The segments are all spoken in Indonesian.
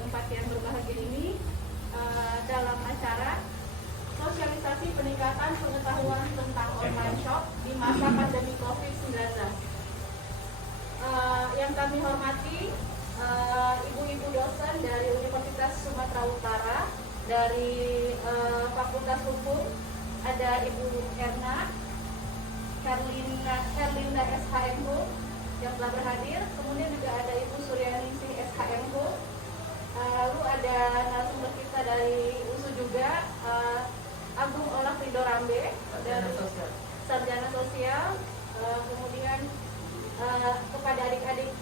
tempat yang berbahagia ini dalam acara sosialisasi peningkatan pengetahuan tentang online shop di masa pandemi COVID-19. Yang kami hormati ibu-ibu dosen dari Universitas Sumatera Utara dari Fakultas Hukum, ada Ibu Erna Herlinda SHM yang telah berhadir, kemudian juga ada Ibu Suryaningsih SHM. Lalu ada narasumber kita dari USU juga, Agung Olah Ridho Rambe dari Sarjana Sosial. Kemudian kepada adik-adik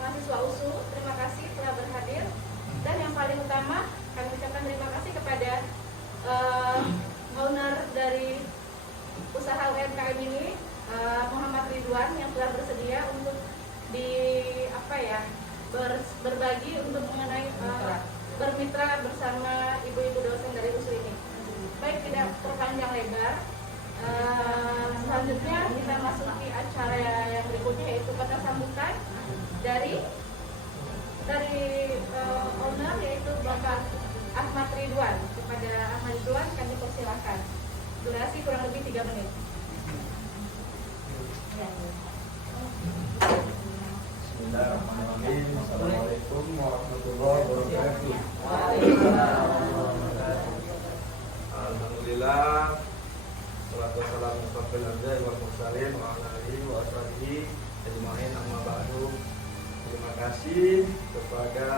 mahasiswa USU, terima kasih telah berhadir. Dan yang paling utama, kami ucapkan terima kasih kepada owner dari usaha UMKM ini, Muhammad Ridwan, yang telah bersedia untuk berbagi untuk mengenai bermitra bersama ibu-ibu dosen dari USU ini. Baik, tidak terpanjang lebar. Selanjutnya kita masuki acara yang berikutnya, yaitu kata sambutan dari owner, yaitu Bapak Ahmad Ridwan. Kepada Ahmad Ridwan kami persilahkan. Durasi kurang lebih 3 menit. Bismillahirrahmanirrahim. Assalamualaikum warahmatullahi wabarakatuh. Alhamdulillah. Salatu wassalamu ala mursalin wa ala alihi wa ashabihi ajmain, amma ba'du. Terima kasih kepada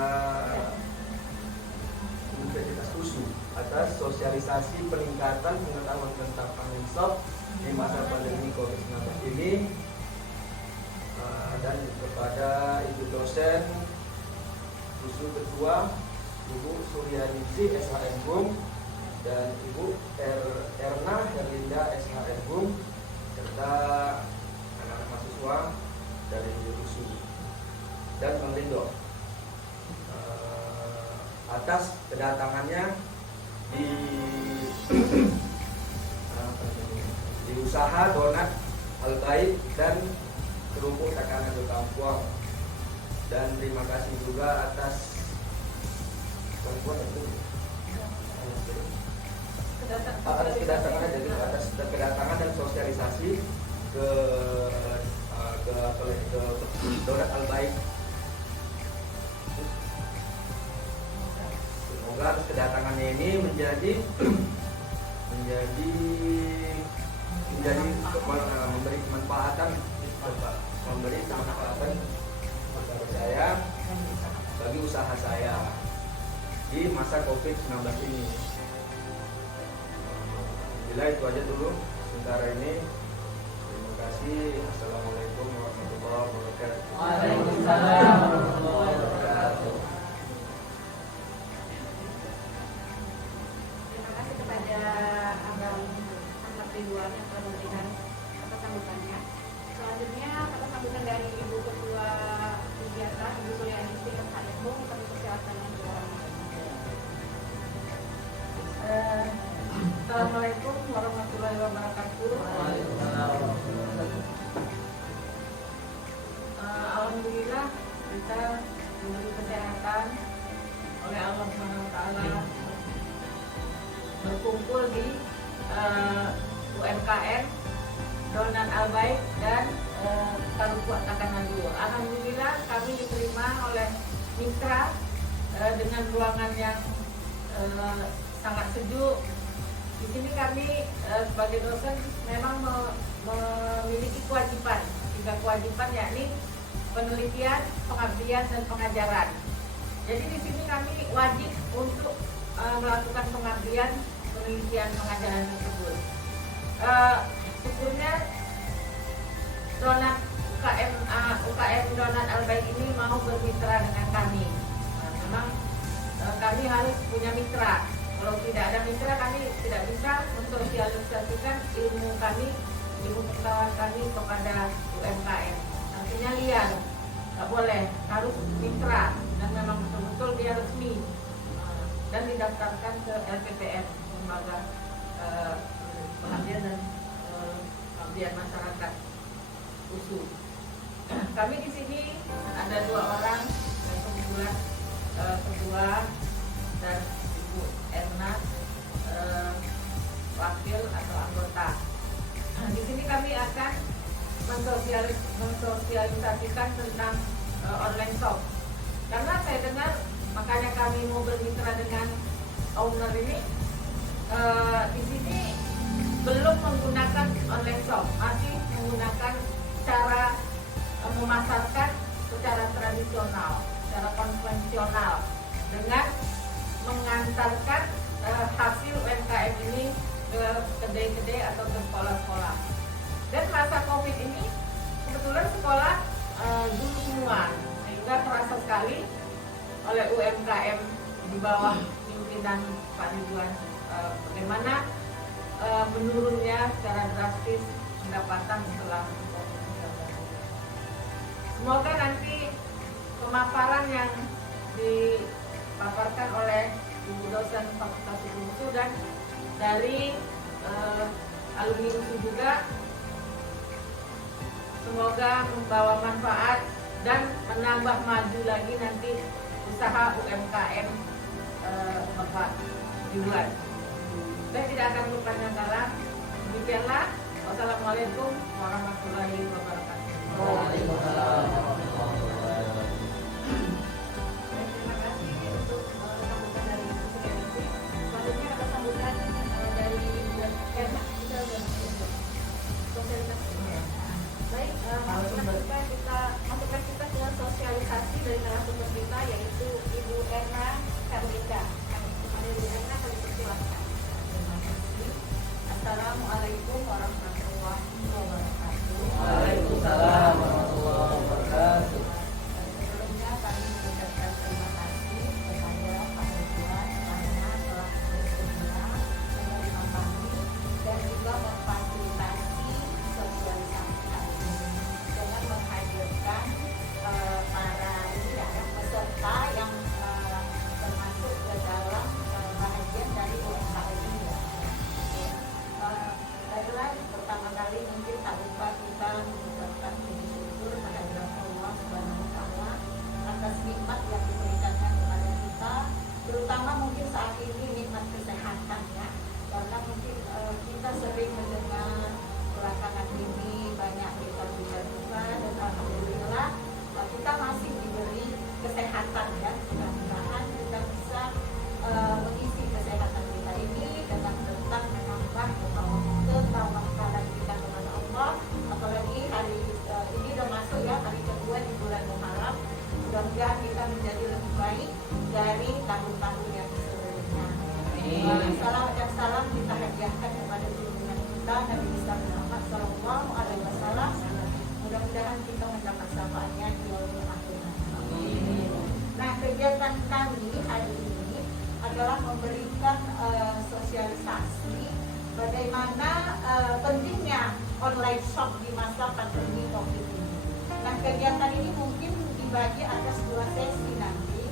Universitas USU atas sosialisasi peningkatan pengetahuan tentang online shop di masa pandemi COVID-19 ini, dan kepada Ibu dosen USU Ketua Ibu Suryaningsih SHM dan Ibu Erna Herlinda SHM serta anak-anak mahasiswa dari USU dan Bang Ridho atas kedatangannya di usaha donat Al-Baik dan kerupuk Takana Kampung. Dan terima kasih juga atas kedatangan dan sosialisasi ke donat Al-Baik. Semoga kedatangannya ini menjadi memberi kemanfaatan kepada saya bagi usaha saya di masa COVID-19 ini. Alhamdulillah, itu aja dulu sementara ini. Terima kasih. Assalamualaikum warahmatullahi wabarakatuh. Waalaikumsalam warahmatullahi wabarakatuh. Terima kasih kepada Abang Ahmad Ridwan yang telah memberikan kata sambutannya. Selanjutnya kata sambutan dari Ibu Ketua Kegiatan Ibu Suryaningsih SHM, kami persilakan yang berorang. Assalamualaikum warahmatullahi wabarakatuh. Alhamdulillah kita diberi kesehatan oleh Allah SWT berkumpul di UMKM Donat Al-Baik dan Kerupuk Takana Dua. Alhamdulillah kami diterima oleh mitra dengan ruangan yang sangat sejuk. Di sini kami sebagai dosen memang memiliki kewajiban, 3 kewajiban, yakni penelitian, pengabdian, dan pengajaran. Jadi di sini kami wajib untuk melakukan pengabdian, penelitian, pengajaran tersebut. Syukurnya donat UKM Donat Al-Baik ini mau bermitra dengan kami. Memang kami harus punya mitra. Kalau tidak ada mitra, kami tidak bisa mensosialisasikan ilmu pengetahuan kami kepada UMKM. Artinya liar, nggak boleh, harus mitra dan memang betul-betul dia resmi dan didaftarkan ke LPPM, Lembaga Pengabdian dan Pengabdian Masyarakat USU. Kami di sini ada 2 orang yang kebetulan Ketua dan Ibu Erna wakil atau anggota. Di sini kami akan mensosialisasikan tentang online shop. Karena saya dengar, makanya kami mau bermitra dengan owner ini. Di sini belum menggunakan online shop, masih menggunakan cara memasarkan secara tradisional, secara konvensional, dengan mengantarkan hasil UMKM ini ke kedai-kedai atau ke sekolah-sekolah. Dan masa COVID ini kebetulan sekolah dulu semua, sehingga terasa sekali oleh UMKM di bawah pimpinan Pak Ridwan bagaimana menurunnya secara drastis pendapatan setelah COVID-19. Semoga nanti pemaparan yang dipaparkan oleh Ibu dosen Fakultas Hukum UNSU dan dari alumni UNSU juga semoga membawa manfaat dan menambah maju lagi nanti usaha UMKM Bapak Ridwan. Saya tidak akan berpanjang-panjang. Demikianlah. Wassalamualaikum warahmatullahi wabarakatuh. Waalaikumsalam warahmatullahi wabarakatuh. Terima kasih untuk sambutan dari Ibu Suryani. Selanjutnya ada sambutan dari Bu Erna. Kita sudah sosialisasi. Baik, masukkan kita ke sosialisasi dari narasumber kita, yaitu Ibu Erna Karlinda. Ibu Erna, kami persilahkan. Terima kasih. Assalamualaikum warahmatullahi wabarakatuh. Waalaikumsalam warahmatullahi wabarakatuh. Sebelumnya kami mengucapkan terima kasih kepada Pak Ridwan karena telah bersedia menerima kami dan juga memfasilitasi sosialisasi kali ini dengan menghadirkan para peserta yang termasuk ke dalam bahagian dari UMKM ini. Baiklah, pertama kali mungkin tak lupa kita mengucapkan puji syukur kehadirat Allah Subhanahu wa Ta'ala atas nikmat yang diberikannya kepada kita, terutama mungkin saat ini nikmat kesehatan ya. Karena mungkin kita sering mendengar belakangan ini banyak berita duka dan alhamdulillah kita masih diberi kesehatan ya. Mudah-mudahan kita bisa mengisi kesehatan kita ini dengan tetap menambah ketawakulan kita kepada Allah. Apalagi hari ini udah masuk ya, hari kedua di bulan Muharram. Mudah-mudahan kita menjadi lebih baik dari tahun-tahun yang sebelumnya. Salam dan salam kita hadiahkan kepada junjungan kita Nabi Muhammad Sallallahu Alaihi Wasallam. Mudah-mudahan kita mendapat syafaatnya di yaumil akhir. Nah, kegiatan kami hari ini adalah memberikan sosialisasi bagaimana pentingnya online shop di masa pandemi COVID ini. Nah, kegiatan ini mungkin dibagi atas 2 sesi nanti.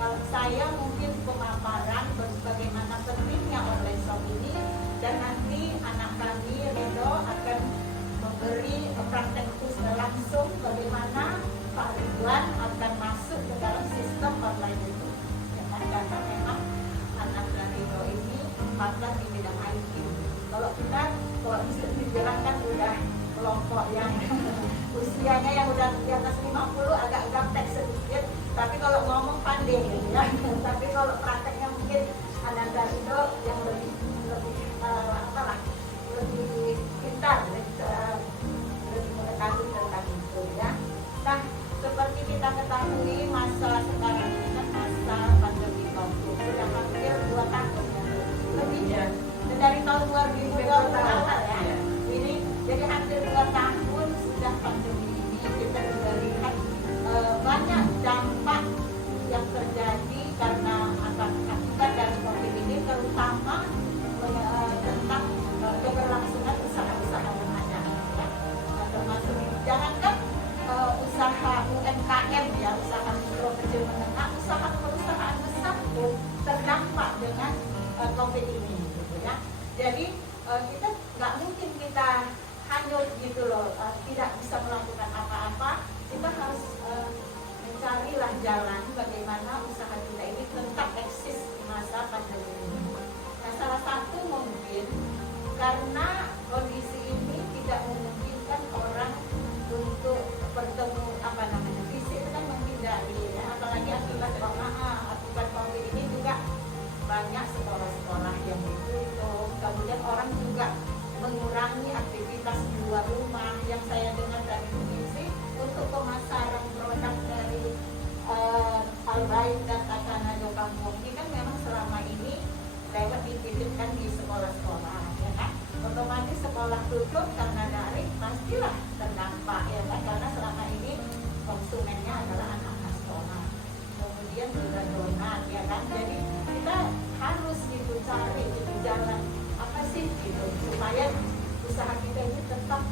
Kalau saya mungkin pemaparan bagaimana pentingnya online shop ini, dan nanti anak kami Ridho akan memberi praktek langsung bagaimana Pak Ridwan akan masuk ke dalam sistem online itu. Ya, karena memang anak dan Ridho ini pakar di bidang IT. Kalau kita, kalau bisa dibilang kan udah kelompok yang usianya yang udah di atas 50 agak gaptek sedikit, tapi kalau ngomong pandai ya. Tapi kalau prakteknya mungkin anak dan Ridho yang lebih pintar, lebih mengetahui tentang itu ya. Nah, seperti kita ketahui masa sekarang ini kan masa pandemi COVID sudah hampir 2 tahun ya, lebih ya. Dari tahun 2020 awal ya. Ini jadi hampir 2 tahun sudah pandemi ini, kita sudah lihat banyak dampak yang terjadi karena akibat dari COVID ini, terutama tentang keberlangsungan usaha-usaha yang ada ya. Termasuk jangankan usaha UMKM ya, usaha mikro kecil menengah, usaha perusahaan besar pun terdampak dengan COVID ini gitu ya. Jadi kita nggak mungkin kita hanyut gitu loh, tidak bisa melakukan apa-apa. Kita harus mencarilah jalan bagaimana usaha kita dititipkan di sekolah-sekolah, ya kan? Otomatis sekolah tutup karena daring, pastilah terdampak, ya kan? Karena selama ini konsumennya adalah anak-anak sekolah. Kemudian juga donat, ya kan? Jadi kita harus gitu cari gitu jalan apa sih gitu supaya usaha kita ini tetap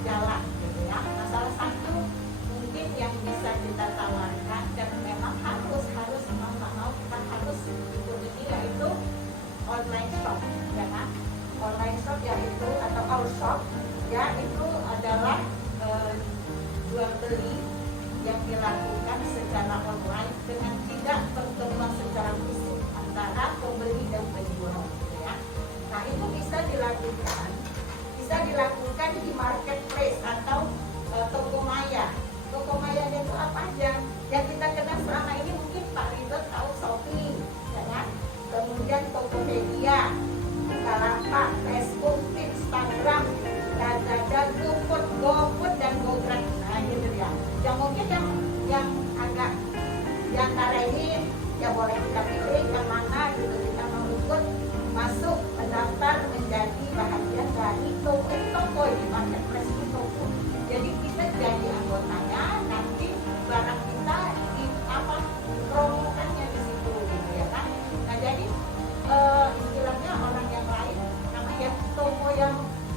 jalan gitu ya. Nah, salah satu mungkin yang bisa kita tawarkan dan memang harus mau nggak mau kita harus ikut ini yaitu online shop, ya kan? Online shop yaitu atau our shop ya, itu adalah jual beli yang dilakukan secara online dengan tidak pertemuan secara fisik antara pembeli dan penjual, gitu ya. Nah, itu bisa dilakukan di marketplace atau toko maya. Toko maya itu apa aja? Yang kita kenal selama ini mungkin Pak Ridho tahu Shopee, ya kan? Kemudian Tokopedia, Bukalapak, Facebook, Instagram, Lazada, GoFood dan GoGrab. Nah, gitu ya. Yang mungkin yang agak di antara ini ya boleh kita pilih yang mana gitu, kita mau ikut masuk mendaftar menjadi bahagian dari toko di marketplace itu. Jadi kita jadi anggotanya, nanti barang kita di apa promokannya di situ gitu ya kan. Nah, jadi istilahnya orang yang lain namanya toko yang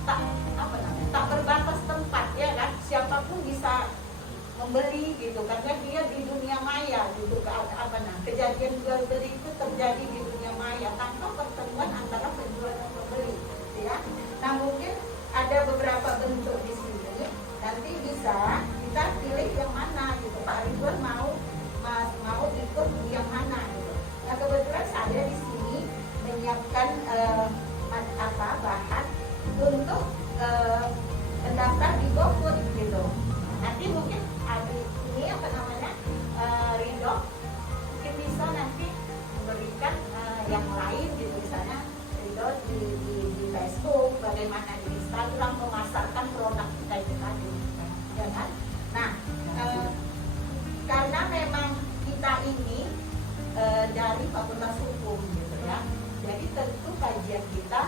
tak berbatas tempat, ya kan, siapapun bisa membeli gitu karena dia di dunia maya gitu. Kejadian jual beli itu terjadi di dunia maya tanpa pertemuan antara penjual dan pembeli, gitu ya. Nah, mungkin ada beberapa bentuk di sini, nanti bisa kita pilih yang mana gitu. Pak Ridwan mau ikut yang mana gitu. Nah, kebetulan saya di sini menyiapkan bahan untuk mendaftar di GoFood gitu. Nanti mungkin ini Ridho mungkin bisa nanti memberikan yang lain gitu, misalnya Ridho di Facebook, bagaimana di Instagram memasarkan produk kita itu tadi, ya kan? Nah, karena memang kita ini dari Fakultas Hukum gitu ya, jadi tentu kajian kita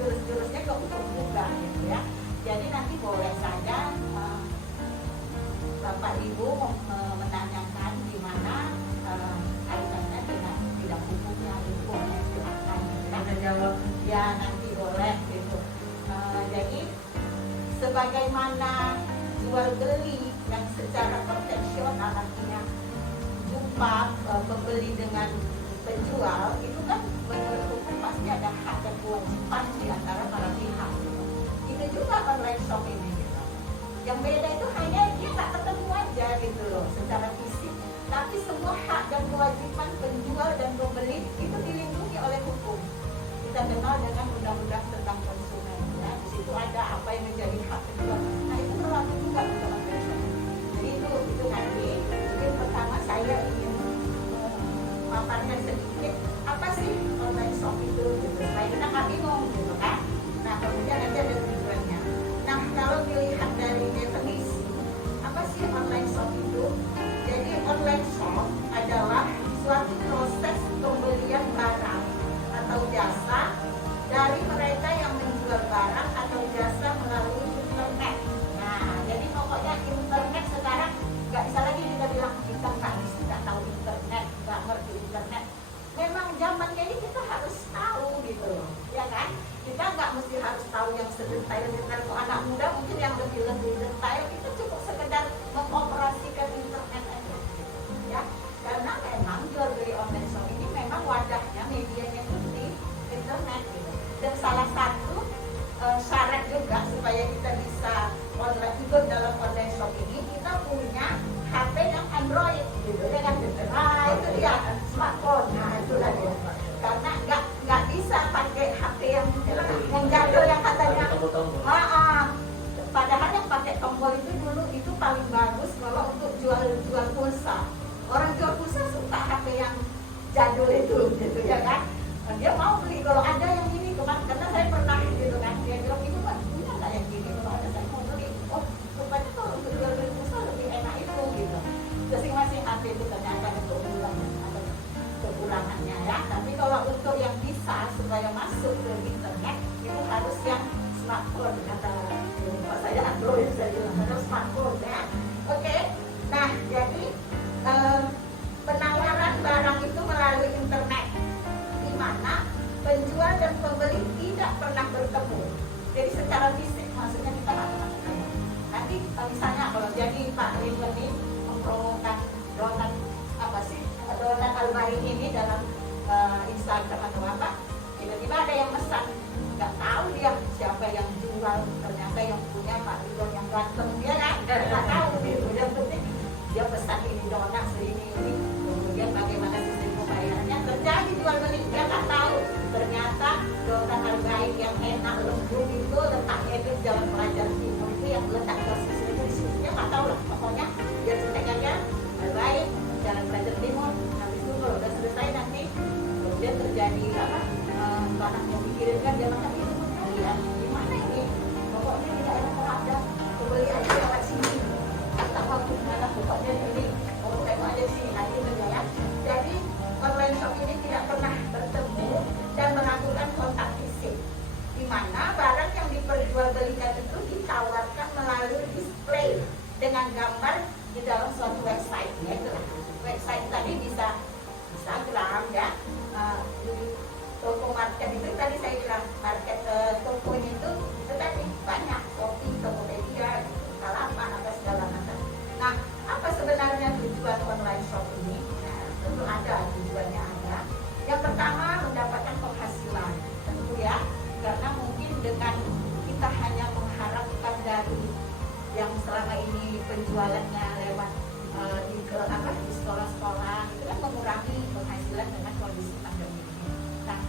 jurus-jurusnya ke hukum juga gitu ya. Jadi nanti boleh saja Bapak Ibu menanyakan di mana kaitannya dengan bidang hukumnya itu boleh silakan kita jawab ya, nanti boleh gitu. Jadi sebagaimana jual beli yang secara konvensional artinya jumpa pembeli dengan penjual itu kan menurut hukum pasti ada hak dan kewajiban di antara para pihak. Itu juga online shop ini. Yang beda itu hanya dia nggak ketemu aja gitu loh secara fisik, tapi semua hak dan kewajiban penjual dan pembeli itu dilindungi oleh hukum. Kita kenal dengan undang-undang tentang konsumen ya. Di situ ada apa yang menjadi hak penjual. Nah, itu berlaku juga untuk online shop. Jadi itu nanti mungkin pertama saya ingin paparkan sedikit apa sih online shop itu gitu. Supaya kita nggak bingung gitu kan. Nah, kemudian nanti ada tujuannya. Nah, kalau dilihat dari definisi, apa sih online shop itu? Jadi online shop adalah suatu proses pembelian barang atau jasa dari mereka yang menjual barang atau jasa melalui internet. Nah, jadi pokoknya internet sekarang nggak bisa lagi kita bilang kita nggak tahu internet, nggak ngerti internet. Memang zamannya ini kita harus tahu gitu loh, ya kan? Kita nggak mesti harus tahu yang sedetail-detail. Kalau anak muda mungkin yang lebih detail, kita cukup sekedar mengoperasikan internet aja gitu, ya. Karena memang jual beli online shop ini memang wadahnya, medianya itu di internet gitu. Dan salah satu syarat juga supaya kita bisa ikut dalam online shop ini, kita punya HP yang Android gitu, ya kan? Nah, itu dia smartphone. Nah, itulah dia. Karena nggak bisa pakai HP yang jadul yang katanya padahal yang pakai tombol itu dulu itu paling bagus kalau untuk jual pulsa. Orang jual pulsa suka HP yang jadul itu gitu, ya kan? Dia mau beli kalau ada yang ini karena saya pernah gitu kan, dia bilang itu kan punya nggak yang gini, kalau ada saya mau beli. Oh, rupanya kalau untuk jual beli pulsa lebih enak itu gitu. Masing-masing HP itu ternyata untuk kekurangannya ya. Tapi kalau untuk yang bisa supaya nggak pernah bertemu. Jadi secara fisik maksudnya kita nggak pernah bertemu. Nanti misalnya kalau jadi Pak Ridwan ini mempromokan donat apa sih, donat Al-Baik ini dalam Instagram atau apa, tiba-tiba ada yang pesan, nggak tahu dia siapa yang jual, ternyata yang punya Pak Ridwan yang ganteng dia kan, nggak tahu gitu. Yang penting dia pesan ini donat segini ini, kemudian bagaimana sistem pembayarannya, terjadi jual beli, dia nggak tahu ternyata donat Al-Baik yang enak lembut itu letaknya di Jalan Pelajar Timur itu yang letak posisinya di situ, dia nggak tahu lah, pokoknya dia cek aja Al-Baik Jalan Pelajar Timur. Habis itu kalau udah selesai nanti kemudian terjadi apa, barang yang dikirimkan dia makan itu lihat di mana ini, pokoknya di daerah Peladang, kebeli aja lewat sini, kata waktu mana pokoknya ini, kalau tengok aja di sini nanti ya. Jadi online shop ini tidak pernah bertemu dan melakukan kontak fisik, di mana barang yang diperjualbelikan itu ditawarkan melalui display dengan gambar di dalam suatu website, yaitu website tadi bisa Instagram ya, toko market itu tadi saya bilang market, tokonya itu tadi banyak, Shopee, Tokopedia, Bukalapak atau segala macam. Nah, apa sebenarnya tujuan online shop ini? Nah, tentu ada tujuannya ada. Yang pertama mendapatkan penghasilan, tentu ya, karena mungkin dengan kita hanya mengharapkan dari yang selama ini penjualannya lewat di sekolah-sekolah itu kan mengurangi penghasilan dengan kondisi pandemi ini. Nah,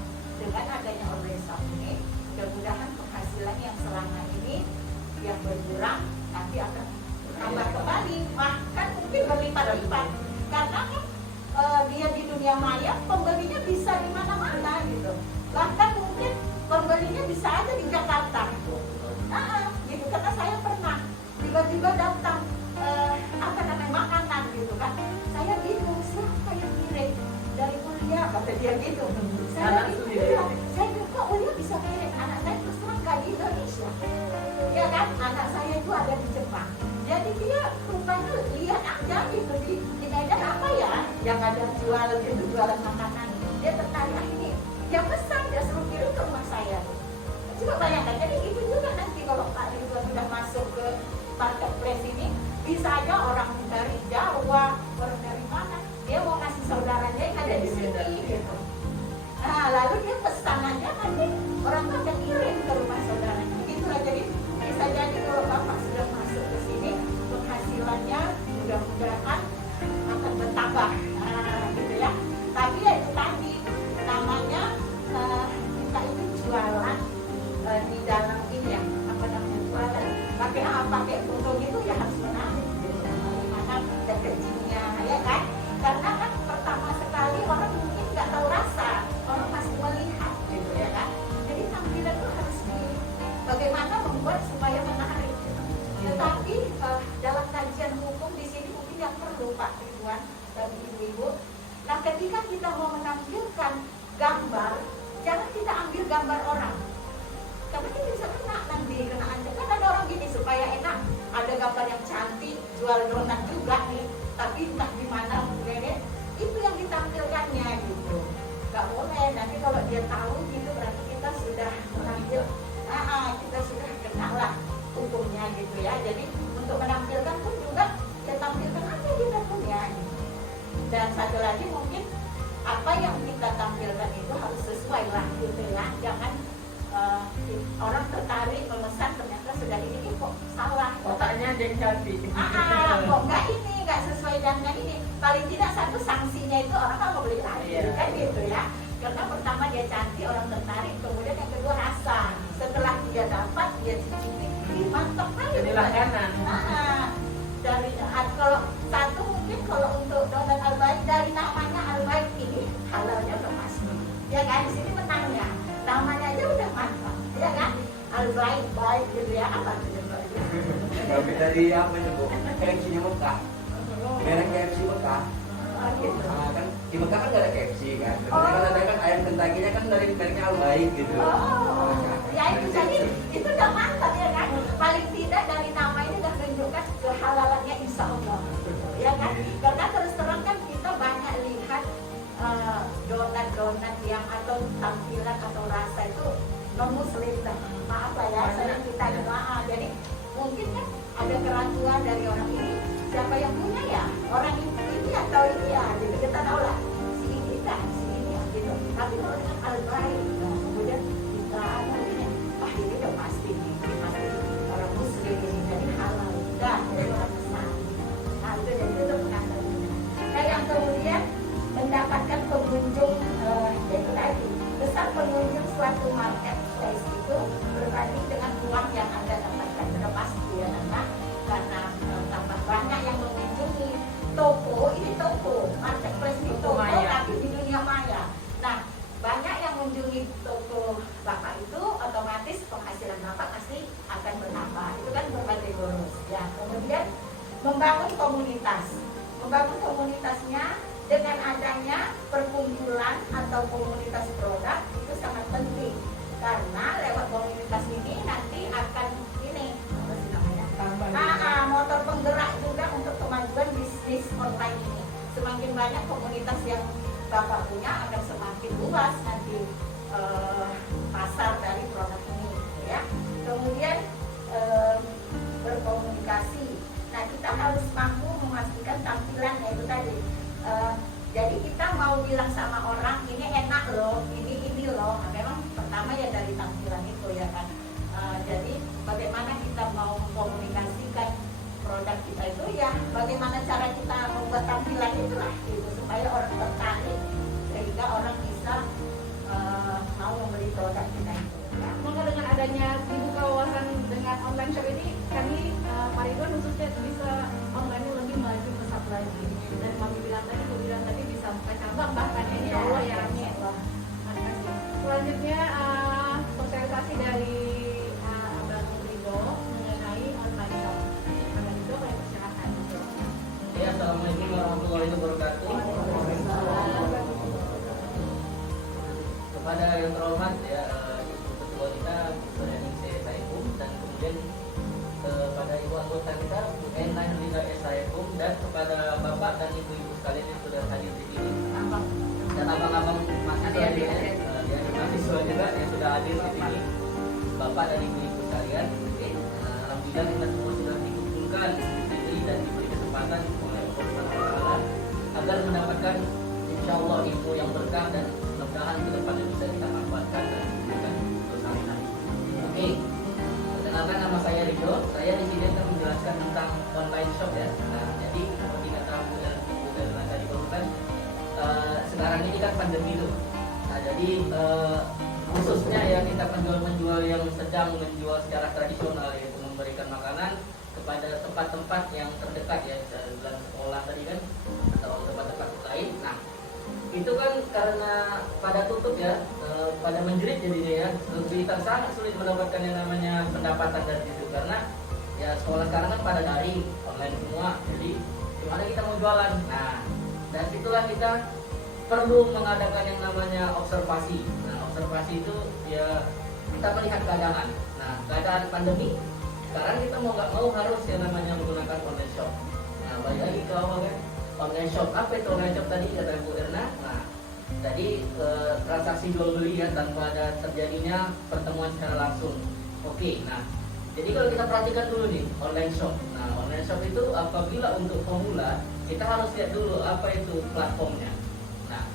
dengan adanya online shop ini, mudah-mudahan penghasilan yang selama ini yang berkurang nanti akan tambah kembali, bahkan mungkin berlipat-lipat, karena kan dia di dunia maya pembelinya bisa di mana-mana gitu, bahkan mungkin pembelinya bisa ada di Jakarta gitu. Gitu, karena saya pernah tiba-tiba datang apa namanya makanan gitu kan, saya bingung siapa yang kirim dari kuliah, kata dia gitu. Saya bingung, saya bilang kok kuliah bisa kirim, anak saya terus terang nggak di Indonesia, ya kan, anak saya itu ada di Jepang. Jadi dia rupanya lihat aja gitu di Medan apa ya yang ada jualan itu, jualan makanan, dia tertarik, ini dia pesan, dia suruh kirim ke rumah saya. Coba bayangkan, jadi itu juga nanti kalau Pak Ridwan sudah masuk ke marketplace ini, bisa aja orang dari Jawa, orang dari mana, dia mau kasih saudaranya yang ada di sini gitu. Nah, lalu dia pesan aja, nanti orang tuh akan kirim ke rumah saudaranya. Begitulah, jadi bisa jadi kalau Bapak sudah masuk ke sini, penghasilannya mudah-mudahan akan bertambah, gitu ya. Tapi ya itu tadi, namanya kita itu jualan di dalam ini ya, apa namanya, jualan pakai pakai foto gitu ya, harus menarik gitu. Bagaimana packagingnya ya kan, karena kan pertama sekali orang mungkin nggak tahu rasa, orang masih melihat gitu ya kan. Jadi tampilan itu harus bagaimana membuat supaya menarik gitu. Tetapi dalam kajian hukum di sini mungkin yang perlu Pak Ridwan dan ibu-ibu, nah ketika kita mau menampilkan gambar, jangan kita ambil gambar orang, karena kita bisa kena nanti, kena ancam. Kan ada orang gini, supaya enak, ada gambar yang cantik, jual donat juga nih, tapi entah di mana mungkin itu yang ditampilkannya gitu. Gak boleh, nanti kalau dia tahu gitu berarti kita sudah menambil, kita sudah kenal lah hukumnya gitu ya. Jadi untuk menampilkan pun juga ya tampilkan aja kita punya gitu. Dan satu lagi mungkin apa yang kita tampilkan itu harus sesuai lah gitu ya, jangan orang tertarik memesan ternyata sudah ini kok salah, Kotaknya ada yang cantik. kok nggak sesuai dengan ini. Paling tidak satu sanksinya itu orang kan mau beli lagi, kan gitu ya. Karena pertama dia cantik, orang tertarik, kemudian yang kedua rasa. Setelah dia dapat, dia cicipi, mantap aja. Jadi langganan. Dari kalau satu mungkin kalau untuk donat Al-Baik, dari namanya Al-Baik ini halalnya udah pasti, ya kan, di sini menangnya namanya aja udah mantap, ya kan, Al-Baik baik gitu ya, apa tuh Tapi dari apa itu Bu? KFC-nya Mekah. Merek KFC Mekah. gitu. Kan di Mekah kan nggak ada KFC kan. Sebenarnya kan ada kan ayam Kentucky-nya kan dari mereknya Al-Baik gitu. Ya itu jadi itu udah mantap ya kan. Paling tidak dari nama ini udah menunjukkan kehalalannya insya Allah, ya kan. Karena terus terang kan kita banyak lihat donat-donat yang atau tampilan atau rasa itu non muslim dah, maaf lah ya, sering kita jemaah. Jadi mungkin kan ada keraguan dari orang ini, siapa yang punya ya, orang ini atau ini ya, jadi kita tahu lah si ini kan, si ini ya, gitu. Tapi kalau dengan al-baik, nah, kemudian kita ada ini, wah ini udah pasti nih, ini pasti orang muslim ini, jadi halal, udah dari orang besar. Nah itu jadi itu pengantarnya. Nah yang kemudian mendapatkan pengunjung, jadi tadi besar pengunjung suatu marketplace itu berbanding dengan uang yang Anda dapatkan, sudah pasti ya, karena tambah banyak yang mengunjungi toko, ini toko, marketplace ini toko, tapi di dunia maya. Nah, banyak yang mengunjungi toko Bapak itu, otomatis penghasilan Bapak pasti akan bertambah. Itu kan berbagai bonus. Ya, kemudian membangun komunitas. Membangun komunitasnya dengan adanya perkumpulan atau komunitas produk itu sangat penting, karena lewat komunitas ini nanti akan ini apa sih namanya, motor penggerak juga untuk kemajuan bisnis online ini. Semakin banyak komunitas yang Bapak punya, akan semakin luas nanti pasar dari produk ini, ya. Kemudian berkomunikasi. Nah, kita harus mampu memastikan tampilannya itu tadi. Jadi kita mau bilang sama orang ini enak loh, ini loh. Nah, memang pertama ya dari tampilan itu ya kan. Jadi bagaimana kita mau mengkomunikasikan produk kita itu ya, bagaimana cara kita membuat tampilan itulah gitu, supaya orang tertarik sehingga orang bisa mau membeli produk kita itu. Ya. Maka dengan adanya dibuka wawasan dengan online shop ini, kami Pak Ridwan khususnya bisa online lebih maju pesat lagi. Dan kami bilang tadi bisa buka cabang bahkan ya, insya Allah ya. Selanjutnya sosialisasi dari Abang Ridho mengenai online shop. Abang Ridho kami persilakan. Ya, assalamualaikum warahmatullahi wabarakatuh. Kepada yang terhormat ya, ketua kita Ningsih Saikum, dan kemudian kepada ibu anggota kita Bu Nurliza Saikum, dan kepada bapak dan ibu-ibu sekalian yang sudah hadir di sini, dan abang-abang mahasiswa mahasiswa juga yang sudah hadir di sini, bapak dan ibu-ibu sekalian. Alhamdulillah kita semua sudah dikumpulkan di sini dan diberi kesempatan oleh Allah Subhanahu wa Ta'ala agar mendapatkan insyaallah ilmu yang berkah, dan mudah-mudahan ke depannya bisa kita manfaatkan dan diberikan bersama. Oke, perkenalkan nama saya Ridho. Saya di sini akan menjelaskan tentang online shop ya. Nah, jadi seperti kata Bu Elna tadi barusan, sekarang ini kan pandemi tuh. Nah, jadi khususnya ya kita penjual-penjual yang sedang menjual secara tradisional, yaitu memberikan makanan kepada tempat-tempat yang terdekat ya, misalnya sekolah tadi kan, atau tempat-tempat lain. Nah, itu kan karena pada tutup ya, pada menjerit jadinya ya, kita sangat sulit mendapatkan yang namanya pendapatan dari situ, karena ya sekolah sekarang kan pada daring, online semua, jadi gimana kita mau jualan. Nah, dan situlah kita perlu mengadakan yang namanya observasi. Nah, observasi itu ya kita melihat keadaan. Nah, keadaan pandemi sekarang kita mau nggak mau harus yang namanya menggunakan online shop. Nah, balik lagi ke awal kan, online shop, apa itu online shop tadi kata Bu Erna? Nah, tadi transaksi jual beli ya, tanpa ada terjadinya pertemuan secara langsung. Oke, nah jadi kalau kita perhatikan dulu nih online shop. Nah, online shop itu apabila untuk pemula kita harus lihat dulu apa itu platformnya. Nah,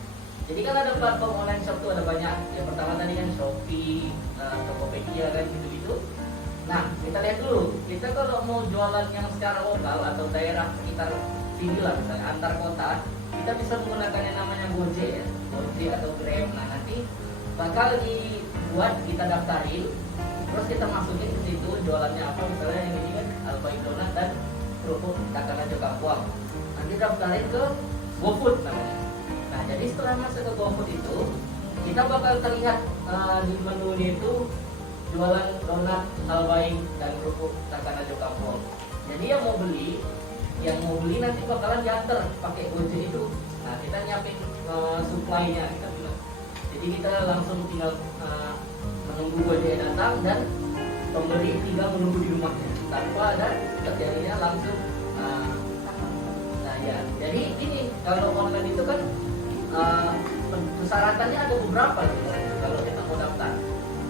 jadi kan ada platform online shop tuh ada banyak. Yang pertama tadi kan Shopee, Tokopedia kan gitu-gitu. Nah, kita lihat dulu. Kita kalau mau jualan yang secara lokal atau daerah sekitar sini lah, misalnya antar kota, kita bisa menggunakan yang namanya Gojek ya, Gojek atau Grab. Nah, nanti bakal dibuat, kita daftarin, terus kita masukin ke situ jualannya apa, misalnya yang ini kan Al-Baik Donat dan kerupuk Takkan Aja Kapuang. Nanti daftarin ke GoFood namanya. Nah, jadi setelah masuk ke GoFood itu, kita bakal terlihat di menunya itu jualan donat Al-Baik dan kerupuk Takkan Aja Kapuang. Jadi yang mau beli nanti bakalan diantar pakai Gojek itu. Nah, kita nyiapin supply-nya kita bilang. Jadi kita langsung tinggal menunggu Gojek datang, dan pembeli tinggal menunggu di rumahnya tanpa ada terjadinya langsung. Nah ya, jadi ini kalau online itu kan persyaratannya ada beberapa gitu, kalau kita mau daftar.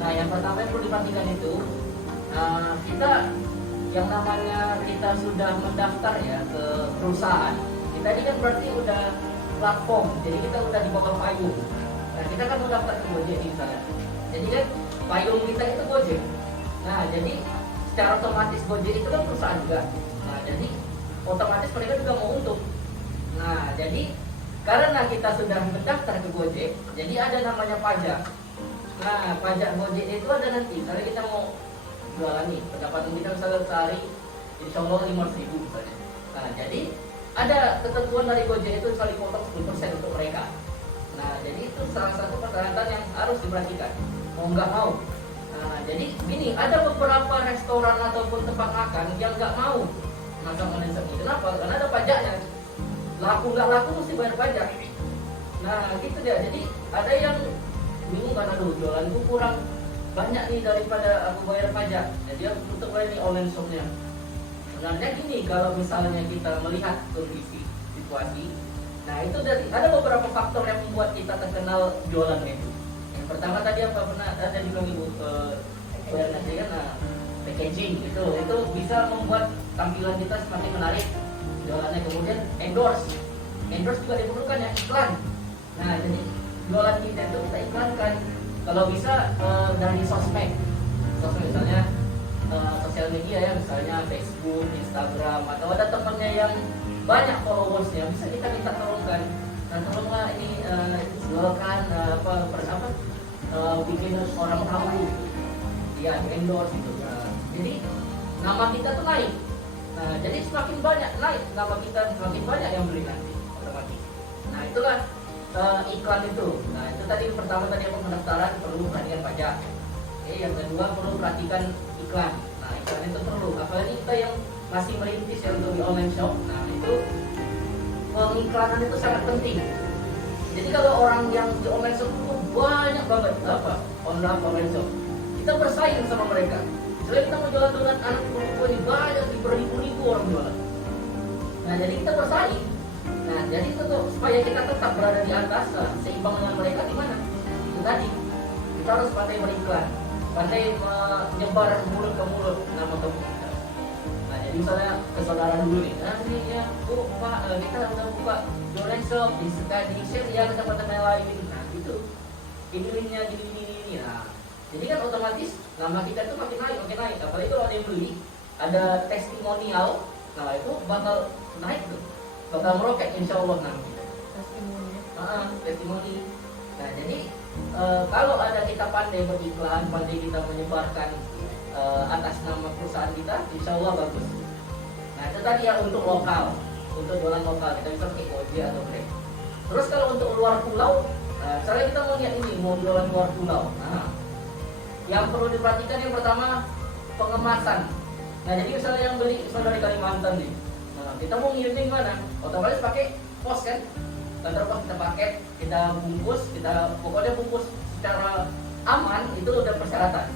Nah, yang pertama yang perlu diperhatikan itu kita yang namanya kita sudah mendaftar ya ke perusahaan. Kita ini kan berarti udah platform, jadi kita udah di bawah payung. Nah, kita kan mendaftar ke Gojek misalnya. Jadi kan payung kita itu Gojek. Nah, jadi secara otomatis Gojek itu kan perusahaan juga. Nah, jadi otomatis mereka juga mau untung. Nah, jadi karena kita sudah mendaftar ke Gojek, jadi ada namanya pajak. Nah, pajak Gojek itu ada nanti. Misalnya kita mau jualan nih, pendapatan kita misalnya sehari insya Allah 5.000 misalnya. Nah, jadi ada ketentuan dari Gojek itu sekali potong 10% untuk mereka. Nah, jadi itu salah satu persyaratan yang harus diperhatikan. Mau nggak mau. Nah, jadi gini, ada beberapa restoran ataupun tempat makan yang nggak mau masang online shop. Kenapa? Karena ada pajaknya. Laku nggak laku mesti bayar pajak. Nah, gitu dia. Jadi ada yang bingung karena jualanku kurang banyak nih daripada aku bayar pajak. Jadi aku tutup lagi online shopnya. Sebenarnya gini, kalau misalnya kita melihat kondisi situasi, nah itu dari ada beberapa faktor yang membuat kita terkenal jualannya itu. Yang pertama tadi apa pernah ada juga ibu bayar nanti kan, packaging itu bisa membuat tampilan kita semakin menarik jualannya. Kemudian endorse juga diperlukan ya, iklan. Nah, jadi jualan kita itu kita iklankan. Kalau bisa dari sosmed misalnya sosial media ya, misalnya Facebook, Instagram, atau ada temannya yang banyak followersnya, bisa kita minta tolongkan. Nah, tolonglah ini jualkan bikin orang tahu, ya endorse gitu. Jadi nama kita tuh naik. Nah, jadi semakin banyak naik nama kita, semakin banyak yang beli nanti otomatis. Nah, itulah iklan itu. Nah, itu tadi pertama tadi apa, pendaftaran perlu perhatikan pajak. Oke, yang kedua perlu perhatikan iklan. Nah, iklan itu perlu. Apalagi kita yang masih merintis ya untuk di online shop. Nah, itu pengiklanan itu sangat penting. Jadi kalau orang yang di online shop itu banyak banget online shop, kita bersaing sama mereka. Misalnya kita mau jualan donat anak kuku ini banyak, beribu-ribu orang jualan. Nah, jadi kita bersaing. Nah, jadi itu tuh, supaya kita tetap berada di atas, seimbang dengan mereka di mana? Itu tadi, kita harus pandai beriklan, pandai menyebar mulut ke mulut nama toko kita. Nah, jadi misalnya ke saudara dulu nih, ini ya, Pak, kita udah buka jualan shop di share ya ke tempat-tempat yang lain. Nah, itu, ini linknya gini. Nah, jadi kan otomatis nama kita itu makin naik. Apalagi kalau ada yang beli, ada testimonial, nah itu bakal naik tuh. Bakal meroket insya Allah nanti. Testimoni. Nah, jadi kalau ada kita pandai beriklan, pandai kita menyebarkan atas nama perusahaan kita, insya Allah bagus. Nah, itu tadi ya untuk lokal, untuk jualan lokal kita bisa pakai Gojek atau Grab. Terus kalau untuk luar pulau, misalnya kita mau lihat ini, mau jualan luar pulau. Nah, yang perlu diperhatikan yang pertama pengemasan. Nah, jadi misalnya yang beli misalnya dari Kalimantan nih. Kita mau ngirimnya gimana? Otomatis pakai pos kan? Kantor pos kita paket, kita bungkus, pokoknya bungkus secara aman itu udah persyaratan.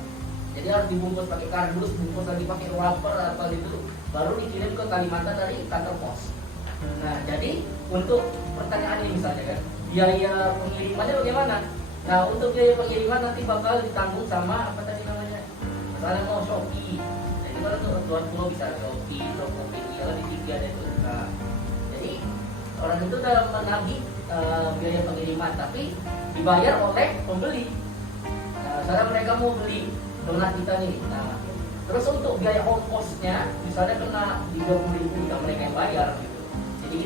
Jadi harus dibungkus pakai kardus, bungkus lagi pakai wrapper apa gitu, baru dikirim ke Kalimantan dari kantor pos. Nah, jadi untuk pertanyaan ini misalnya kan, biaya pengirimannya bagaimana? Nah, untuk biaya pengiriman nanti bakal ditanggung sama apa tadi namanya? Misalnya mau Shopee. Jadi kalau untuk luar pulau bisa Shopee, Tokopedia, di tiga ada itu. Nah, jadi orang itu dalam menagih biaya pengiriman, tapi dibayar oleh pembeli. Nah, misalnya mereka mau beli donat kita nih. Nah, terus untuk biaya ongkosnya, misalnya kena 30.000, ya mereka yang bayar gitu. Jadi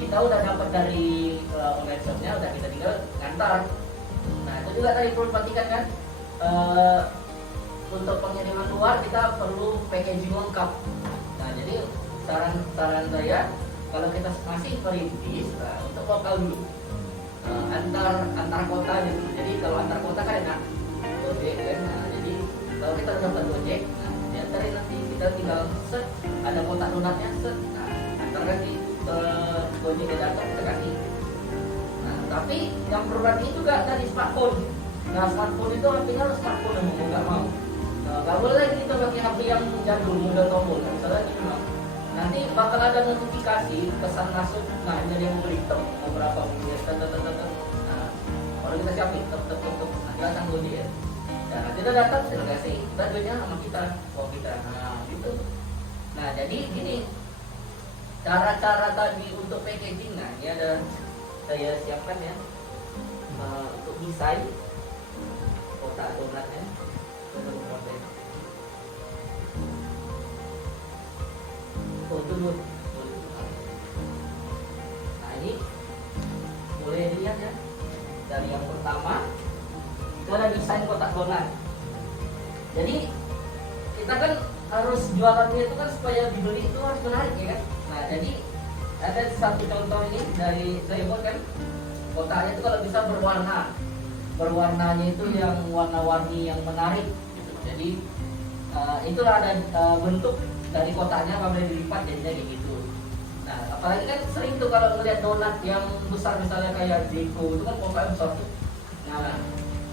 kita udah dapat dari online shopnya, udah kita tinggal ngantar. Nah, itu juga tadi perlu perhatikan kan, untuk pengiriman luar kita perlu packaging lengkap. Nah, jadi saran saya kalau kita masih merintis, untuk lokal dulu, antar kota gitu. Jadi kalau antar kota kan enak Gojek kan. Nah, jadi kalau kita dapat Gojek, diantarin nanti kita tinggal set, ada kotak donatnya set, nah antarkan di Gojek kita datang kita kasih. Nah, tapi yang perlu perhatikan juga dari smartphone. Nah, smartphone itu artinya harus smartphone yang mau nggak mau. Nggak boleh lagi kita pakai HP yang jadul model tombol. Misalnya gini, nanti bakal ada notifikasi pesan masuk. Nah, ini dia mau beli beberapa video. Nah, kalau kita siapin, nanti datang Gojek ya. Nah, kita datang saya kasih duitnya sama kita, uang kita. Nah, gitu. Nah, jadi gini, cara-cara tadi untuk packaging, nah ini ada saya siapkan ya untuk desain kotak donatnya. Ada beberapa ya. Oh, itu dulu. Nah, ini boleh dilihat ya. Dari yang pertama itu ada desain kotak donat. Jadi kita kan harus jualannya itu kan supaya dibeli itu harus menarik ya kan. Nah, jadi ada satu contoh ini dari saya buat kan, kotaknya itu kalau bisa berwarnanya itu yang warna-warni yang menarik gitu. Jadi itulah ada bentuk dari kotaknya apabila dilipat jadinya kayak gitu. Nah, apalagi kan sering tuh kalau ngeliat donat yang besar misalnya kayak Zeko itu kan kotaknya besar tuh. Nah,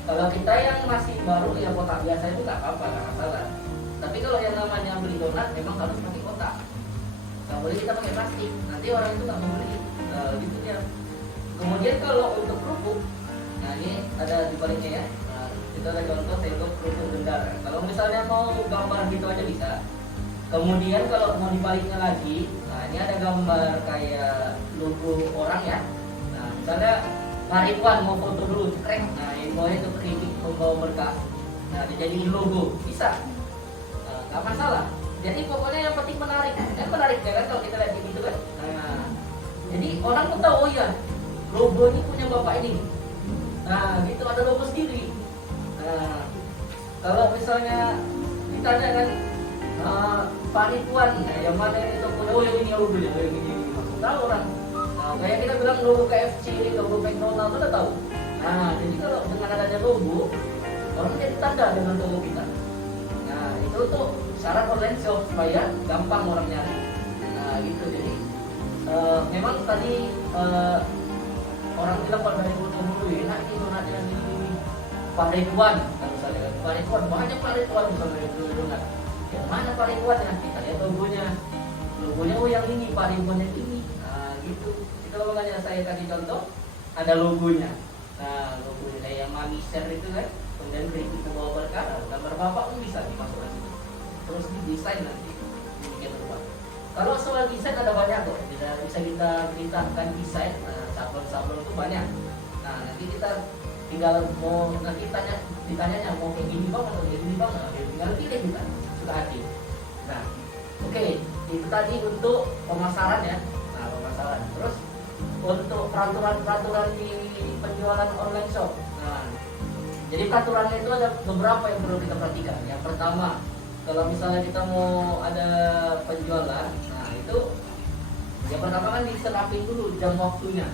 kalau kita yang masih baru ya kotak biasa itu nggak apa-apa, nggak masalah. Tapi kalau yang namanya beli donat memang harus pakai kotak. Nggak boleh kita pakai plastik, nanti orang itu nggak mau beli. Gitu ya. Kemudian kalau untuk kerupuk, nah ini ada di baliknya ya. Nah, kita ada contoh sendok kerupuk gendar. Kalau misalnya mau gambar gitu aja bisa. Kemudian kalau mau dibaliknya lagi, nah ini ada gambar kayak logo orang ya. Nah, misalnya Mariwan mau foto dulu, keren. Nah, infonya itu kritik pembawa berkah. Nah, dijadiin logo, bisa. Nggak masalah. Jadi pokoknya yang penting menarik. Kan menarik ya kan kalau kita lihat gitu kan. Nah, jadi orang pun tahu, oh iya, logo ini punya bapak ini. Nah, gitu ada logo sendiri. Nah, kalau misalnya ditanya kan Pak Ridwan, yang mana ini tokonya? Oh yang ini logonya, oh yang ini. Maksud tahu orang. Nah, kayak kita bilang logo KFC, logo McDonald, udah tahu. Nah, jadi kalau dengan adanya logo, orang jadi tanda dengan logo kita. Nah, itu tuh syarat online shop supaya gampang orang nyari. Nah, gitu. Jadi memang tadi orang bilang pada dari dulu enak ini donatnya di Pak Ridwan, kan misalnya Pak Ridwan banyak Pak Ridwan misalnya itu donat. Yang mana Pak Ridwan ya? Kita lihat logonya. Logonya oh yang ini Pak Ridwan yang ini. Nah, gitu. Itu makanya saya kasih contoh ada logonya. Nah, logonya kayak yang Mami share itu kan. Kemudian berikut membawa berkah, gambar bapak pun bisa dimasukkan situ. Terus didesain nanti demikian rupa. Kalau soal desain ada banyak kok. Bisa kita perintahkan desain. Nah, sablon-sablon itu banyak. Nah, nanti kita tinggal mau nanti ditanyanya mau kayak gini bang atau kayak gini bang, nah, tinggal pilih kita suka hati. Nah, oke, itu tadi untuk pemasaran ya. Nah, pemasaran. Terus untuk peraturan di penjualan online shop. Nah, jadi peraturannya itu ada beberapa yang perlu kita perhatikan. Yang pertama, kalau misalnya kita mau ada penjualan, nah itu yang pertama kan diserapin dulu jam waktunya.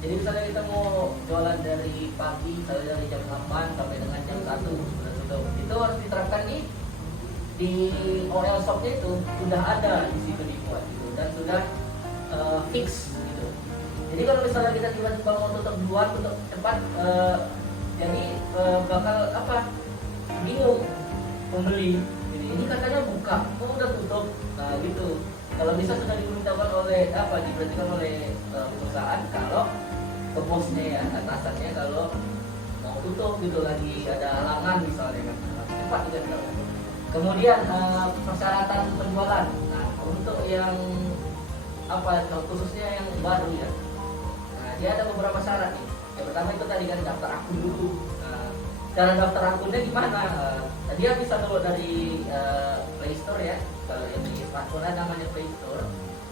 Jadi misalnya kita mau jualan dari pagi, misalnya dari jam 8 sampai dengan jam 1 sudah tutup. Itu harus diterapkan di OL shopnya itu sudah ada di situ dibuat gitu, dan sudah fix gitu. Jadi kalau misalnya kita tiba-tiba mau tutup duluan, tutup cepat, jadi bakal apa? Bingung pembeli. Jadi ini katanya buka, kok udah tutup? Nah gitu. Kalau bisa sudah diberitahukan oleh diberitahukan oleh perusahaan kalau ke bosnya ya, atasannya kalau mau tutup gitu, lagi ada halangan misalnya kan, cepat tidak. Kemudian persyaratan penjualan. Nah untuk yang khususnya yang baru ya, nah dia ada beberapa syarat nih. Yang pertama itu tadi kan daftar akun dulu. Cara daftar akunnya gimana? Dia bisa download dari Play Store ya. Kalau yang di smartphone namanya Play Store.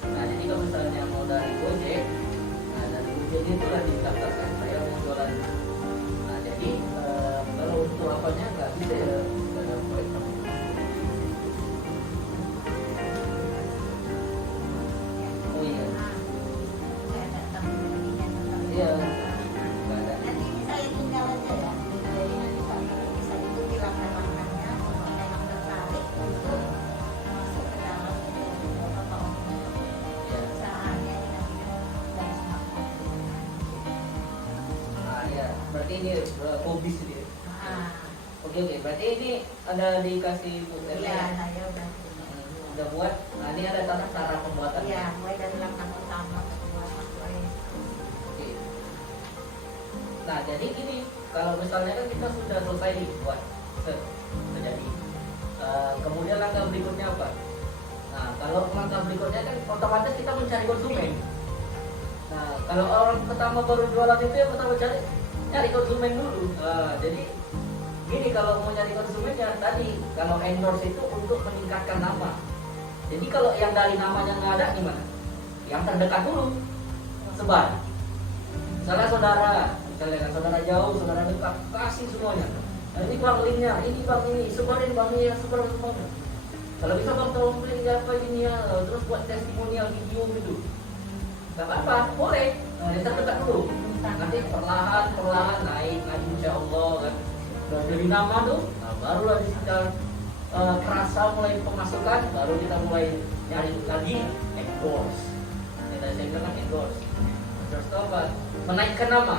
Nah jadi kalau misalnya mau dari Gojek, nah dari Gojek itu nanti didaftarkan saya mau jualan. Nah jadi kalau untuk apanya nggak bisa ya, nggak ada poin. Oh iya. Iya. Nanti saya tinggal aja ya. Jadi nanti kami bisa ikuti langkah-langkahnya. Kalau memang tertarik untuk masuk ke dalam usahanya dan smartphone. Nah ya, berarti ini hobis ini. Oke, berarti ini ada dikasih Iya, ya? saya udah. Udah buat. Nah ini ada cara pembuatan. Iya, mulai dari langkah pertama, kedua, sampai. Oke. Nah jadi gini, kalau misalnya kan kita sudah selesai buat. terjadi. Kemudian langkah berikutnya apa? Nah, kalau langkah berikutnya kan otomatis kita mencari konsumen. Nah, kalau orang pertama baru jualan itu yang pertama cari konsumen dulu. Jadi gini, kalau mau nyari konsumennya tadi, kalau endorse itu untuk meningkatkan nama. Jadi kalau yang dari namanya nggak ada gimana? Yang terdekat dulu sebar. Misalnya saudara, misalnya kan saudara jauh, saudara dekat, kasih semuanya. Nah, ini bang linknya, ini bang ini, sebarin bang ini, sebarin semuanya. Kalau bisa bang tolong link apa ini ya, terus buat testimonial video gitu. Gak apa-apa, boleh. Nah, yang terdekat dulu. Nanti perlahan naik, insya Allah kan. Udah dari nama tuh, nah barulah kita kerasa mulai pemasukan, baru kita mulai nyari lagi endorse. Yang tadi saya bilang kan endorse. Endorse itu apa? Menaikkan nama.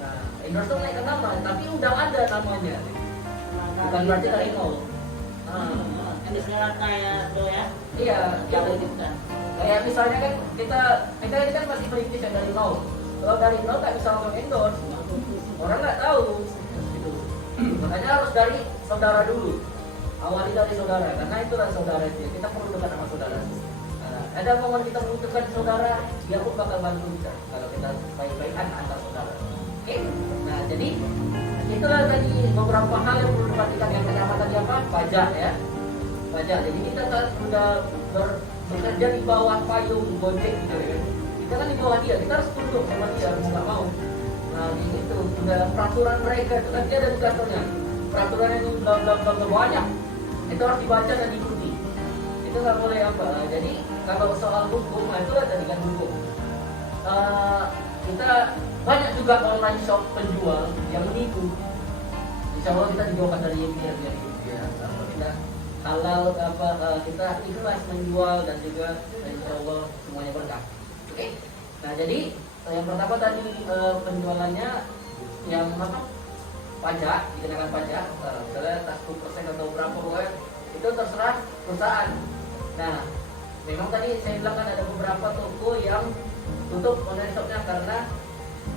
Nah, endorse itu menaikkan nama, tapi udah ada namanya. Bukan berarti dari nol. Ini sekarang kayak do ya? Iya, Kalau gitu. kita Kayak misalnya kan kita ini kan masih merintis yang dari nol. Kalau dari nol nggak bisa langsung endorse, orang nggak tahu. Gitu. Makanya harus dari saudara dulu. Awali dari saudara, karena itulah saudara itu. Kita perlu dekat sama saudara. Ada momen kita membutuhkan saudara, dia pun bakal bantu kita. Kalau kita baik-baikan antar saudara. Oke? Nah, jadi itulah tadi beberapa hal yang perlu diperhatikan. Yang pertama tadi apa? Pajak ya. Pajak. Jadi kita kan sudah bekerja di bawah payung Gojek gitu ya. Kita kan di bawah dia, kita harus tunduk sama dia, mau nggak mau. Nah, itu sudah peraturan mereka itu kan dia ada tugasnya. Peraturan yang udah banyak, itu harus dibaca dan diikuti. Itu nggak boleh apa. Jadi kalau soal hukum, nah itulah tadi kan hukum. Kita banyak juga online shop penjual yang menipu. Insya Allah kita dijauhkan dari yang biar ya. Kalau kita halal kita ikhlas menjual dan juga insya Allah semuanya berkah. Oke. Nah jadi yang pertama tadi penjualannya yang apa? Pajak, dikenakan pajak, misalnya 10% atau berapa pokoknya itu terserah perusahaan. Nah, memang tadi saya bilang kan ada beberapa toko yang tutup online shopnya karena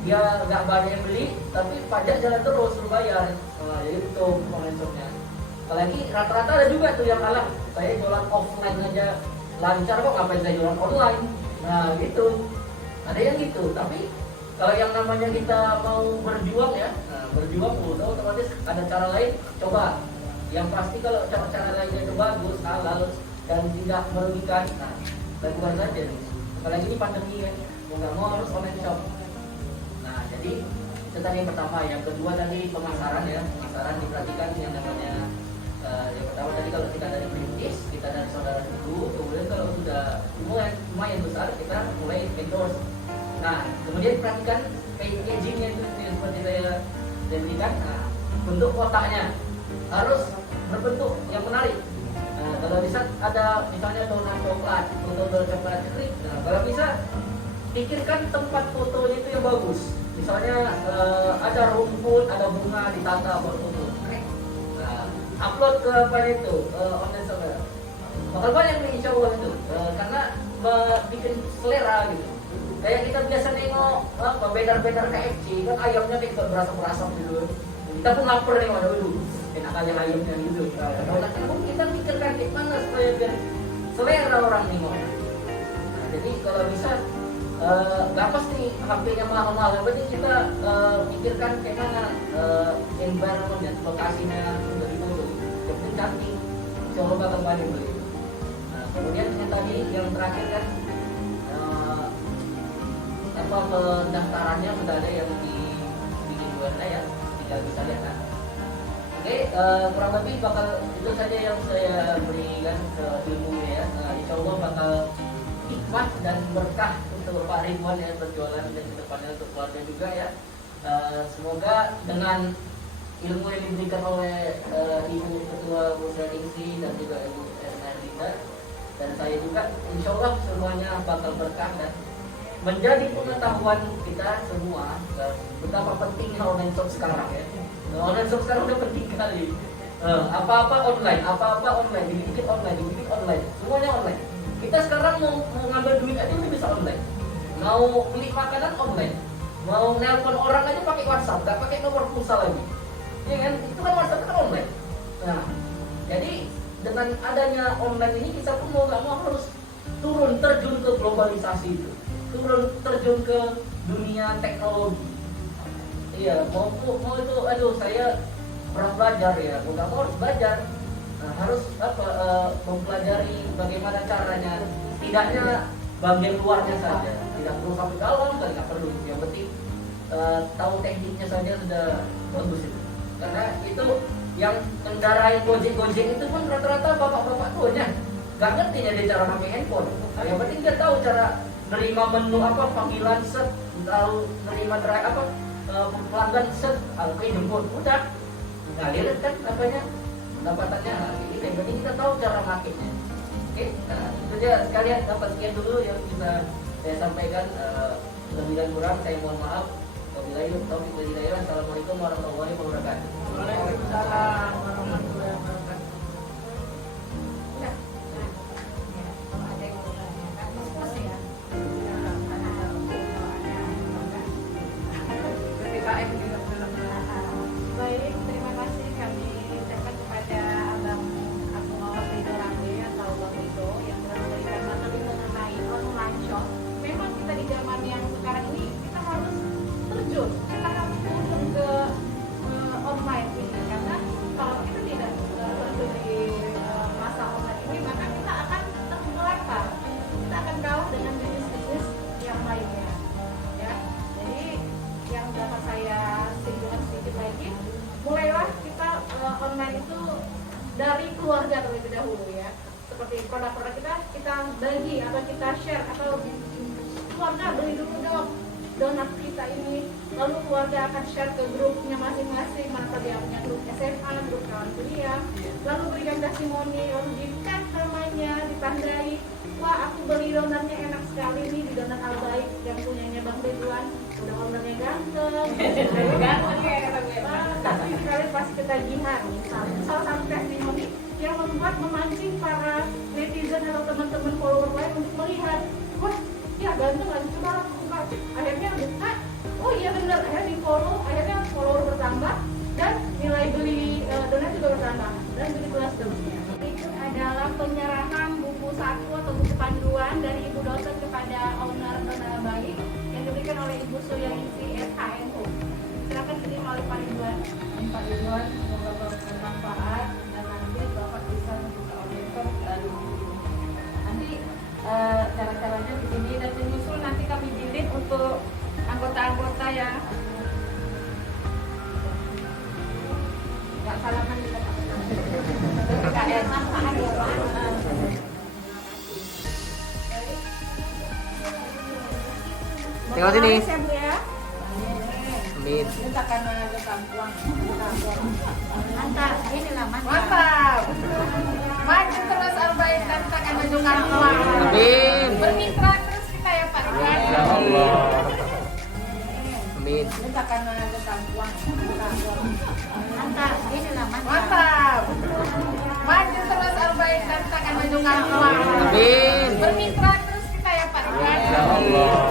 dia nggak banyak yang beli, tapi pajak jalan terus suruh bayar. Jadi tutup online shopnya. Apalagi rata-rata ada juga tuh yang kalah. Saya jualan offline aja lancar kok, ngapain saya jualan online? Nah gitu, ada yang gitu. Tapi kalau yang namanya kita mau berjuang ya, berjuang udah otomatis ada cara lain. Coba, yang pasti kalau cara lainnya itu bagus, halal dan tidak merugikan, nah lakukan saja. Apalagi ini pandemi ya, mau nggak mau harus online shop. Nah jadi itu tadi yang pertama. Yang kedua tadi pemasaran ya, pemasaran diperhatikan yang namanya. Yang pertama tadi kalau kita dari perintis, kita dari saudara dulu, kemudian kalau sudah mulai lumayan besar kita mulai endorse. Nah kemudian perhatikan packagingnya itu seperti saya janjikan. Nah, bentuk kotaknya harus berbentuk yang menarik. Nah, kalau bisa ada misalnya donat coklat atau donat coklat cerik. Nah, kalau bisa pikirkan tempat fotonya itu yang bagus. Misalnya ada rumput, ada bunga ditata buat foto. Upload ke apa itu online shop. Bakal banyak nih insya Allah itu karena bikin selera gitu. Kayak kita biasa nengok bedar-bedar KFC kan ayamnya kita berasap-berasap gitu. Kita pun lapar nih dulu. Enak aja ayamnya gitu. Kalau kita pikirkan gimana supaya biar selera orang nengok. Nah, jadi kalau bisa nggak pasti HP-nya mahal-mahal, yang penting kita pikirkan kayak mana environment-nya, lokasinya untuk difoto, yang penting cantik, insya Allah bakal banyak beli. Nah, kemudian yang tadi yang terakhir kan pendaftarannya sudah ada yang di URL ya, tinggal bisa lihat kan. Oke, kurang lebih bakal itu saja yang saya berikan ke ilmunya ya. Insya Allah bakal hikmah dan berkah untuk Pak Ridwan yang berjualan dan kedepannya untuk keluarga juga ya. Semoga dengan ilmu yang diberikan oleh Ibu Ketua Musyawarah dan juga Ibu Ernadita dan saya juga, insya Allah semuanya bakal berkah dan menjadi pengetahuan kita semua betapa pentingnya online shop sekarang ya. Online shop sekarang udah penting kali. Apa-apa online, dibikin online, semuanya online. Kita sekarang mau ngambil duit aja udah bisa online. Mau beli makanan online, mau nelpon orang aja pakai WhatsApp, nggak pakai nomor pulsa lagi. ya kan? Itu kan WhatsApp kan online. Nah, jadi dengan adanya online ini kita pun mau nggak mau harus turun terjun ke globalisasi itu, turun terjun ke dunia teknologi. Iya, mau itu, aduh saya pernah belajar ya, mau nggak mau harus belajar. Nah, harus mempelajari bagaimana caranya, tidaknya bagian luarnya saja, tidak perlu sampai dalam, nggak perlu. Yang penting tahu tekniknya saja sudah bagus itu. Karena itu yang kendaraan Gojek itu pun rata-rata bapak-bapak tuanya nggak ngerti dia cara pakai handphone. Yang penting dia tahu cara nerima menu panggilan set, tahu nerima pelanggan set, oke jemput, udah ngalir kan pendapatannya. Ini yang penting kita tahu cara makainya. Oke, nah itu aja sekalian, dapat sekian dulu yang bisa saya sampaikan. Lebih dan kurang saya mohon maaf. Wabillahi taufiq wal hidayah. Assalamualaikum warahmatullahi wabarakatuh. Waalaikumsalam warahmatullahi wabarakatuh. PPKM juga belum. Baik, terima kasih kami ucapkan kepada Abang Ridho Ramli atau Bang Ridho yang telah memberikan materi mengenai online shop. Memang kita di zaman yang sekarang ini kita harus terjun ke online ini, karena kalau kita tidak terjun di masa online ini maka kita akan terbelakang, kita akan kalah dengan bisnis-bisnis yang lainnya. Ya, jadi yang dapat saya singgung sedikit lagi, mulailah kita online itu dari keluarga terlebih dahulu ya. Seperti produk-produk kita bagi atau kita share, atau keluarga beli dulu dong donat kita ini, lalu keluarga akan share ke grupnya masing-masing, maka dia punya grup SMA, grup kawan kuliah, lalu berikan testimoni, lalu di-tag namanya, ditandai, wah aku beli donatnya enak sekali nih di Donat Albaik yang punyanya Bang Ridwan, udah ownernya ganteng, tapi sekali pasti ketagihan, salah satu testimoni yang membuat memancing para netizen atau teman-teman follower lain untuk melihat, wah ya ganteng lagi, coba aku buka, akhirnya buka, oh iya benar, akhirnya di follow, akhirnya follower bertambah dan nilai beli donat juga bertambah dan begitu seterusnya. Berikut adalah penyerahan buku saku atau buku panduan dari ibu dosen kepada owner Donat Albaik yang diberikan oleh Ibu Suryaniningsih SHNU. Silakan diterima oleh Pak Ridwan. Pak Ridwan, semoga bermanfaat dan nanti Bapak bisa membuka order dari nanti cara-caranya di sini dan menyusul nanti kami jilid untuk anggota-anggota yang nggak salaman kita PKS. Tengok sini. Ya, Bu ya. Amin. Kita akan mengajukan uang. Antar, inilah Mantap. Maju terus Albaik dan kita akan mengajukan uang. Amin. Bermitra terus kita ya Pak Ridwan. Ya Allah. Amin. Kita akan mengajukan uang. Antar, inilah Mantap. Maju terus Albaik dan kita akan mengajukan uang. Amin. Bermitra terus kita ya Pak Ridwan. Ya Allah.